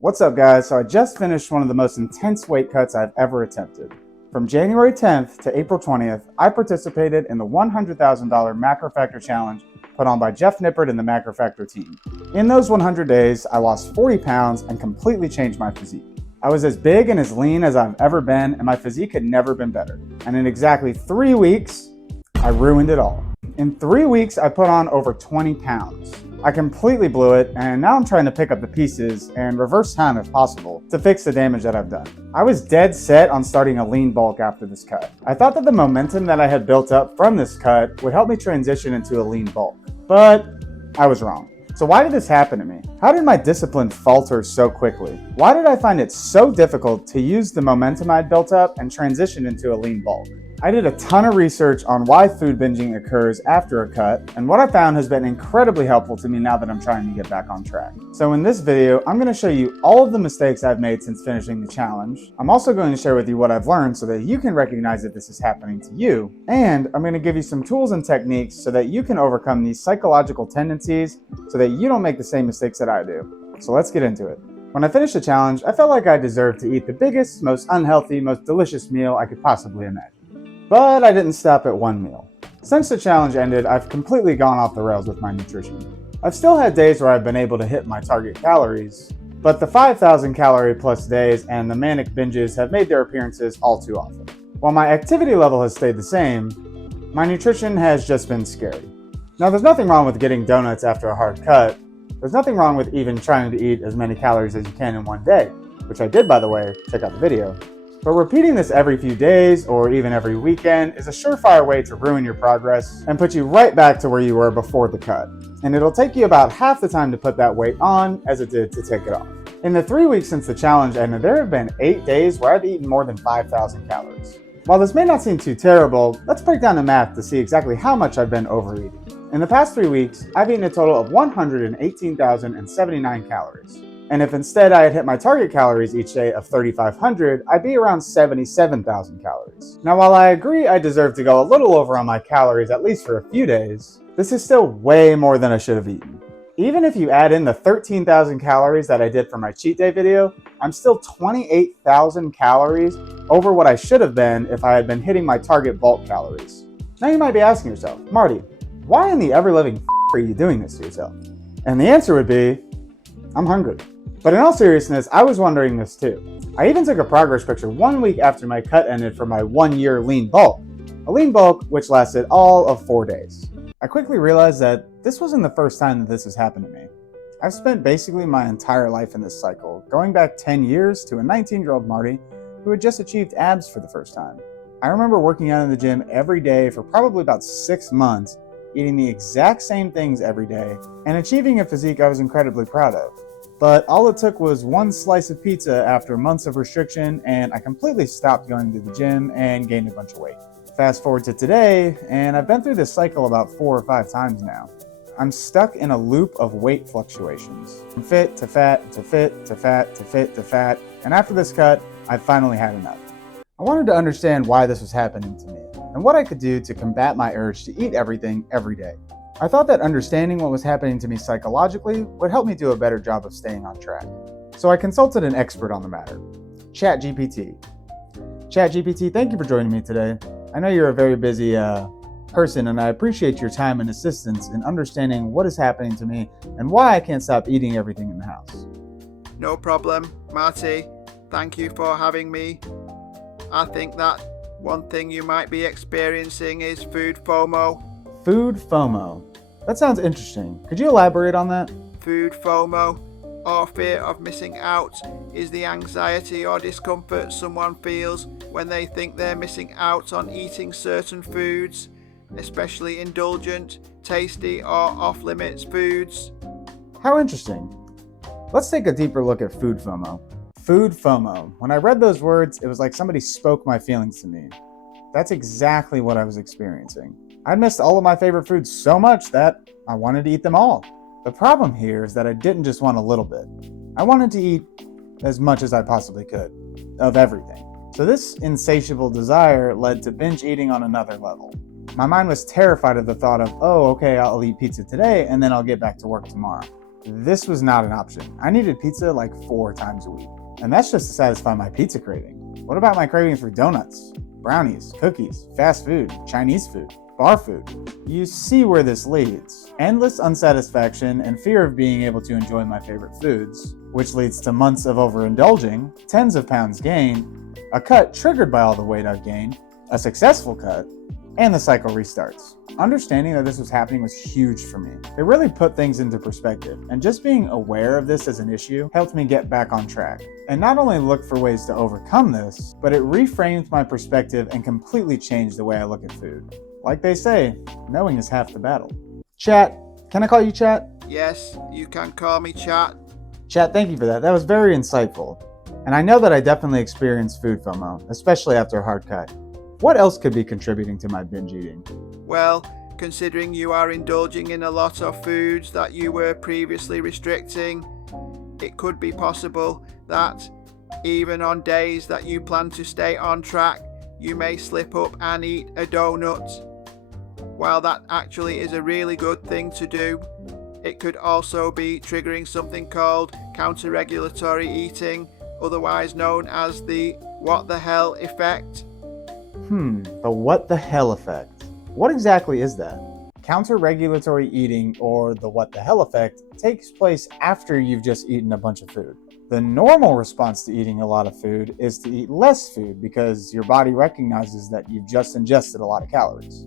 What's up, guys? So I just finished one of the most intense weight cuts I've ever attempted. From January 10th to April 20th, I participated in the $100,000 Macro Factor Challenge put on by Jeff Nippert and the Macro Factor team. In those 100 days, I lost 40 pounds and completely changed my physique. I was as big and as lean as I've ever been, and my physique had never been better. And in exactly 3 weeks, I ruined it all. In 3 weeks, I put on over 20 pounds. I completely blew it, and now I'm trying to pick up the pieces and reverse time if possible to fix the damage that I've done. I was dead set on starting a lean bulk after this cut. I thought that the momentum that I had built up from this cut would help me transition into a lean bulk, but I was wrong. So why did this happen to me? How did my discipline falter so quickly? Why did I find it so difficult to use the momentum I'd built up and transition into a lean bulk? I did a ton of research on why food binging occurs after a cut, and what I found has been incredibly helpful to me now that I'm trying to get back on track. So in this video, I'm going to show you all of the mistakes I've made since finishing the challenge. I'm also going to share with you what I've learned so that you can recognize that this is happening to you, and I'm going to give you some tools and techniques so that you can overcome these psychological tendencies so that you don't make the same mistakes that I do. So let's get into it. When I finished the challenge, I felt like I deserved to eat the biggest, most unhealthy, most delicious meal I could possibly imagine. But I didn't stop at one meal. Since the challenge ended, I've completely gone off the rails with my nutrition. I've still had days where I've been able to hit my target calories, but the 5,000 calorie plus days and the manic binges have made their appearances all too often. While my activity level has stayed the same, my nutrition has just been scary. Now, there's nothing wrong with getting donuts after a hard cut. There's nothing wrong with even trying to eat as many calories as you can in one day, which I did, by the way. Check out the video. But repeating this every few days or even every weekend is a surefire way to ruin your progress and put you right back to where you were before the cut. And it'll take you about half the time to put that weight on as it did to take it off. In the 3 weeks since the challenge ended, there have been 8 days where I've eaten more than 5,000 calories. While this may not seem too terrible, let's break down the math to see exactly how much I've been overeating. In the past 3 weeks, I've eaten a total of 118,079 calories. And if instead I had hit my target calories each day of 3,500, I'd be around 77,000 calories. Now, while I agree I deserve to go a little over on my calories at least for a few days, this is still way more than I should have eaten. Even if you add in the 13,000 calories that I did for my cheat day video, I'm still 28,000 calories over what I should have been if I had been hitting my target bulk calories. Now you might be asking yourself, Marty, why in the ever-living are you doing this to yourself? And the answer would be, I'm hungry. But in all seriousness, I was wondering this too. I even took a progress picture 1 week after my cut ended for my 1-year lean bulk. A lean bulk which lasted all of 4 days. I quickly realized that this wasn't the first time that this has happened to me. I've spent basically my entire life in this cycle, going back 10 years to a 19-year-old Marty who had just achieved abs for the first time. I remember working out in the gym every day for probably about 6 months, eating the exact same things every day, and achieving a physique I was incredibly proud of. But all it took was one slice of pizza after months of restriction, and I completely stopped going to the gym and gained a bunch of weight. Fast forward to today, and I've been through this cycle about 4 or 5 times now. I'm stuck in a loop of weight fluctuations. From fit to fat to fit to fat to fit to fat, and after this cut, I've finally had enough. I wanted to understand why this was happening to me, and what I could do to combat my urge to eat everything every day. I thought that understanding what was happening to me psychologically would help me do a better job of staying on track. So I consulted an expert on the matter, ChatGPT. ChatGPT, thank you for joining me today. I know you're a very busy person, and I appreciate your time and assistance in understanding what is happening to me and why I can't stop eating everything in the house. No problem, Marty. Thank you for having me. I think that one thing you might be experiencing is food FOMO. Food FOMO. That sounds interesting. Could you elaborate on that? Food FOMO, or fear of missing out, is the anxiety or discomfort someone feels when they think they're missing out on eating certain foods, especially indulgent, tasty, or off-limits foods. How interesting. Let's take a deeper look at food FOMO. Food FOMO. When I read those words, it was like somebody spoke my feelings to me. That's exactly what I was experiencing. I'd missed all of my favorite foods so much that I wanted to eat them all. The problem here is that I didn't just want a little bit. I wanted to eat as much as I possibly could, of everything. So this insatiable desire led to binge eating on another level. My mind was terrified of the thought of, oh, okay, I'll eat pizza today and then I'll get back to work tomorrow. This was not an option. I needed pizza like 4 times a week. And that's just to satisfy my pizza craving. What about my cravings for donuts, brownies, cookies, fast food, Chinese food, bar food? You see where this leads. Endless unsatisfaction and fear of being able to enjoy my favorite foods, which leads to months of overindulging, tens of pounds gained, a cut triggered by all the weight I've gained, a successful cut, and the cycle restarts. Understanding that this was happening was huge for me. It really put things into perspective, and just being aware of this as an issue helped me get back on track. And not only look for ways to overcome this, but it reframed my perspective and completely changed the way I look at food. Like they say, knowing is half the battle. Chat, can I call you Chat? Yes, you can call me Chat. Chat, thank you for that. That was very insightful. And I know that I definitely experienced food FOMO, especially after a hard cut. What else could be contributing to my binge eating? Well, considering you are indulging in a lot of foods that you were previously restricting, it could be possible that even on days that you plan to stay on track, you may slip up and eat a donut. While that actually is a really good thing to do, it could also be triggering something called counter-regulatory eating, otherwise known as the what the hell effect. The what the hell effect. What exactly is that? Counter-regulatory eating, or the what the hell effect, takes place after you've just eaten a bunch of food. The normal response to eating a lot of food is to eat less food because your body recognizes that you've just ingested a lot of calories.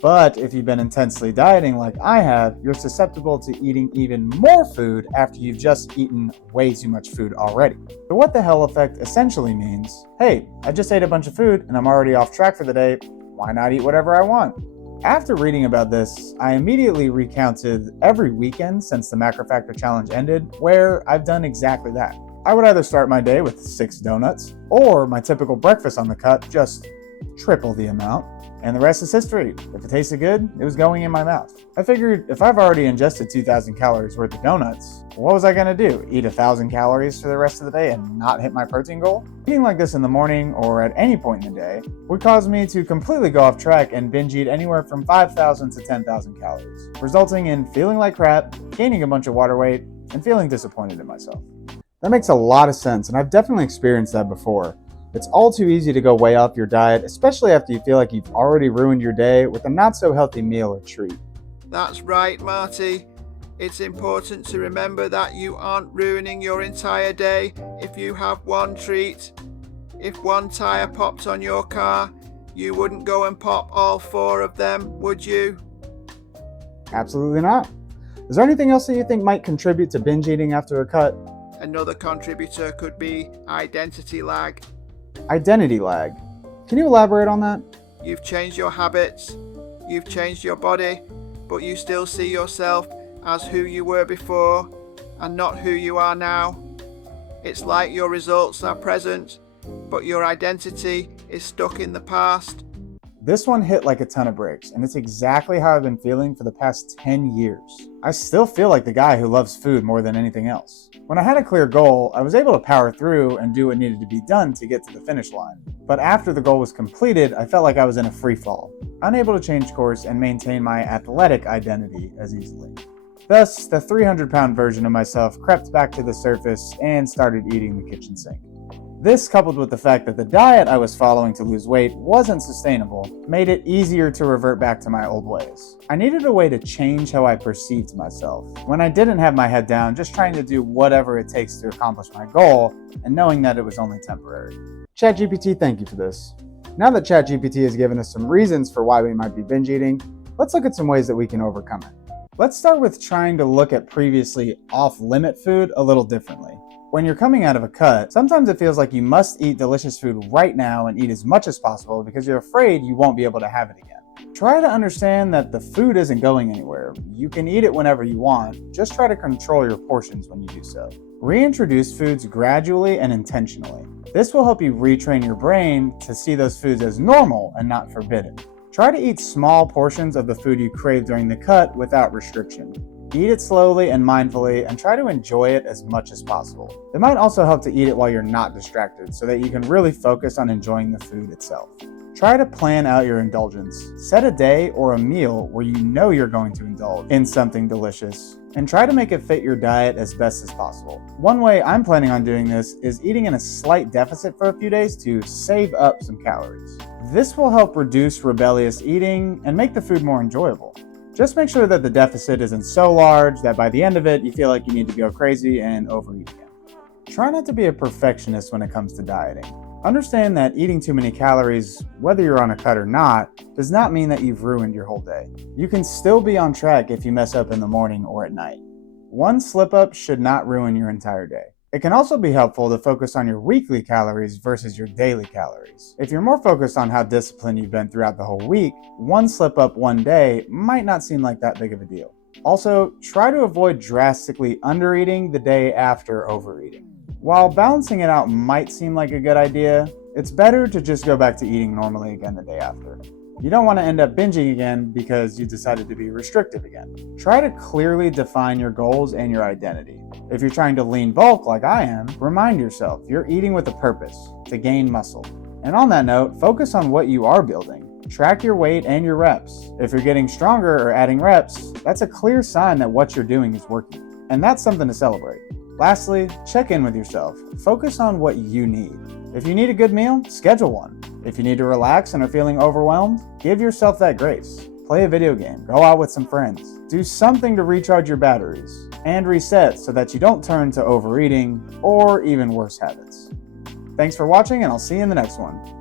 But if you've been intensely dieting like I have, you're susceptible to eating even more food after you've just eaten way too much food already. The what the hell effect essentially means, hey, I just ate a bunch of food and I'm already off track for the day, why not eat whatever I want? After reading about this, I immediately recounted every weekend since the Macro Factor Challenge ended where I've done exactly that. I would either start my day with 6 donuts, or my typical breakfast on the cut, just triple the amount. And the rest is history. If it tasted good, it was going in my mouth. I figured if I've already ingested 2,000 calories worth of donuts, what was I gonna do? Eat 1,000 calories for the rest of the day and not hit my protein goal? Eating like this in the morning or at any point in the day would cause me to completely go off track and binge eat anywhere from 5,000 to 10,000 calories, resulting in feeling like crap, gaining a bunch of water weight, and feeling disappointed in myself. That makes a lot of sense, and I've definitely experienced that before. It's all too easy to go way off your diet, especially after you feel like you've already ruined your day with a not so healthy meal or treat. That's right, Marty. It's important to remember that you aren't ruining your entire day if you have one treat. If one tire popped on your car, you wouldn't go and pop all 4 of them, would you? Absolutely not. Is there anything else that you think might contribute to binge eating after a cut? Another contributor could be identity lag. Identity lag. Can you elaborate on that? You've changed your habits, you've changed your body, but you still see yourself as who you were before and not who you are now. It's like your results are present, but your identity is stuck in the past. This one hit like a ton of bricks, and it's exactly how I've been feeling for the past 10 years. I still feel like the guy who loves food more than anything else. When I had a clear goal, I was able to power through and do what needed to be done to get to the finish line. But after the goal was completed, I felt like I was in a free fall, unable to change course and maintain my athletic identity as easily. Thus, the 300-pound version of myself crept back to the surface and started eating the kitchen sink. This, coupled with the fact that the diet I was following to lose weight wasn't sustainable, made it easier to revert back to my old ways. I needed a way to change how I perceived myself, when I didn't have my head down, just trying to do whatever it takes to accomplish my goal, and knowing that it was only temporary. ChatGPT, thank you for this. Now that ChatGPT has given us some reasons for why we might be binge eating, let's look at some ways that we can overcome it. Let's start with trying to look at previously off-limit food a little differently. When you're coming out of a cut, sometimes it feels like you must eat delicious food right now and eat as much as possible because you're afraid you won't be able to have it again. Try to understand that the food isn't going anywhere. You can eat it whenever you want, just try to control your portions when you do so. Reintroduce foods gradually and intentionally. This will help you retrain your brain to see those foods as normal and not forbidden. Try to eat small portions of the food you crave during the cut without restriction. Eat it slowly and mindfully, and try to enjoy it as much as possible. It might also help to eat it while you're not distracted so that you can really focus on enjoying the food itself. Try to plan out your indulgence. Set a day or a meal where you know you're going to indulge in something delicious, and try to make it fit your diet as best as possible. One way I'm planning on doing this is eating in a slight deficit for a few days to save up some calories. This will help reduce rebellious eating and make the food more enjoyable. Just make sure that the deficit isn't so large that by the end of it you feel like you need to go crazy and overeat again. Try not to be a perfectionist when it comes to dieting. Understand that eating too many calories, whether you're on a cut or not, does not mean that you've ruined your whole day. You can still be on track if you mess up in the morning or at night. One slip up should not ruin your entire day. It can also be helpful to focus on your weekly calories versus your daily calories. If you're more focused on how disciplined you've been throughout the whole week, one slip up one day might not seem like that big of a deal. Also, try to avoid drastically undereating the day after overeating. While balancing it out might seem like a good idea, it's better to just go back to eating normally again the day after. You don't want to end up binging again because you decided to be restrictive again. Try to clearly define your goals and your identity. If you're trying to lean bulk like I am, remind yourself you're eating with a purpose, to gain muscle. And on that note, focus on what you are building. Track your weight and your reps. If you're getting stronger or adding reps, that's a clear sign that what you're doing is working. And that's something to celebrate. Lastly, check in with yourself. Focus on what you need. If you need a good meal, schedule one. If you need to relax and are feeling overwhelmed, give yourself that grace. Play a video game, go out with some friends. Do something to recharge your batteries and reset so that you don't turn to overeating or even worse habits. Thanks for watching, and I'll see you in the next one.